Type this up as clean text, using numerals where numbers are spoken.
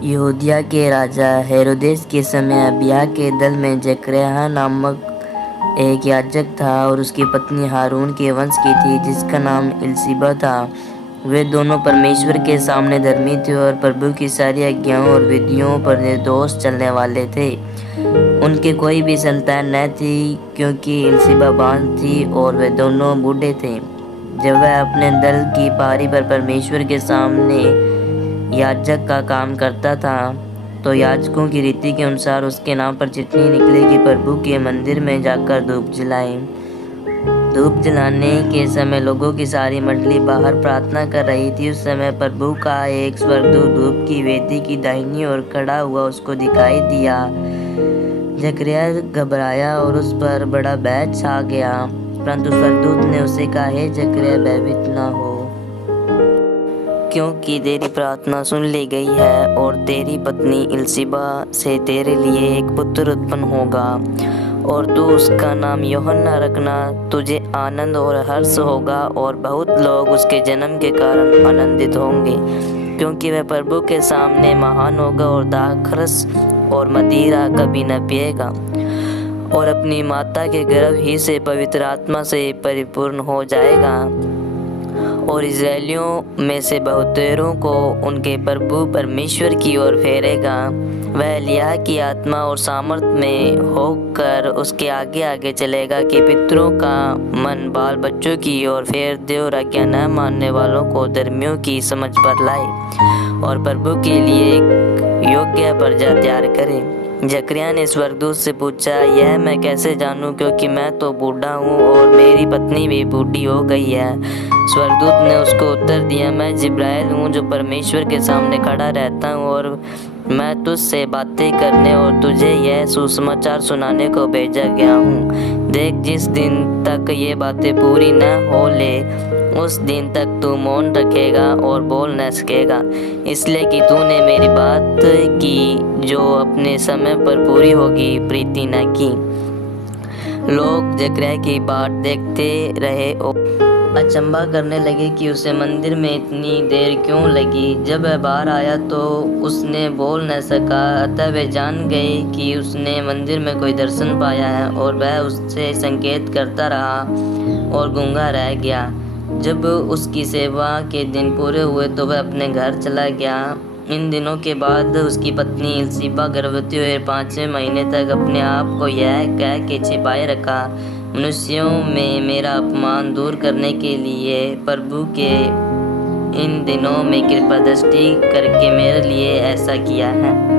यहूदिया के राजा हेरोदेस के समय अबिय्याह के दल में जकरयाह नामक एक याजक था और उसकी पत्नी हारून के वंश की थी जिसका नाम एलीशिबा था। वे दोनों परमेश्वर के सामने धर्मी थे और प्रभु की सारी आज्ञाओं और विधियों पर निर्दोष चलने वाले थे। उनके कोई भी संतान न थी क्योंकि एलीशिबा बांझ थी और वे दोनों बूढ़े थे। जब वह अपने दल की पारी पर परमेश्वर के सामने याजक का काम करता था तो याजकों की रीति के अनुसार उसके नाम पर चिट्ठी निकली कि प्रभु के मंदिर में जाकर धूप जलाएं। धूप जलाने के समय लोगों की सारी मंडली बाहर प्रार्थना कर रही थी। उस समय प्रभु का एक स्वर्गदूत धूप की वेदी की दाहिनी ओर खड़ा हुआ उसको दिखाई दिया। जकरयाह घबराया और उस पर बड़ा भय छा गया, परंतु स्वर्गदूत ने उसे कहा, हे जकरयाह, भयभीत न हो, क्योंकि तेरी प्रार्थना सुन ली गई है और तेरी पत्नी एलीशिबा से तेरे लिए एक पुत्र उत्पन्न होगा और तू उसका नाम यूहन्ना रखना। तुझे आनंद और हर्ष होगा और बहुत लोग उसके जन्म के कारण आनंदित होंगे, क्योंकि वह प्रभु के सामने महान होगा और दाखरस और मदिरा कभी न पिएगा और अपनी माता के गर्भ ही से पवित्र आत्मा से परिपूर्ण हो जाएगा और इस्राएलियों में से बहुतेरों को उनके प्रभु परमेश्वर की ओर फेरेगा। वह एलिय्याह की आत्मा और सामर्थ में होकर उसके आगे आगे चलेगा कि पितरों का मन बाल बच्चों की ओर फेर दे और आज्ञा न मानने वालों को धर्मियों की समझ पर लाए और प्रभु के लिए एक योग्य प्रजा तैयार करे। जकरयाह ने स्वर्गदूत से पूछा, यह मैं कैसे जानूं, क्योंकि मैं तो बूढ़ा हूँ और मेरी पत्नी भी बूढ़ी हो गई है। स्वर्गदूत ने उसको उत्तर दिया, मैं जिब्राइल हूँ जो परमेश्वर के सामने खड़ा रहता हूँ और मैं तुझसे बातें करने और तुझे यह सुसमाचार सुनाने को भेजा गया हूँ। देख, जिस दिन तक ये बातें पूरी न हो ले उस दिन तक तू मौन रखेगा और बोल न सकेगा, इसलिए कि तूने मेरी बात की जो अपने समय पर पूरी होगी प्रीति न की। लोग जकरयाह की बात देखते रहे और अचंभा करने लगे कि उसे मंदिर में इतनी देर क्यों लगी। जब वह बाहर आया तो उसने बोल न सका, अतः वे जान गए कि उसने मंदिर में कोई दर्शन पाया है और वह उससे संकेत करता रहा और गूंगा रह गया। जब उसकी सेवा के दिन पूरे हुए तो वह अपने घर चला गया। इन दिनों के बाद उसकी पत्नी एलीशिबा गर्भवती हुई 5वें महीने तक अपने आप को यह कह के छिपाए रखा, मनुष्यों में मेरा अपमान दूर करने के लिए प्रभु के इन दिनों में कृपा दृष्टि करके मेरे लिए ऐसा किया है।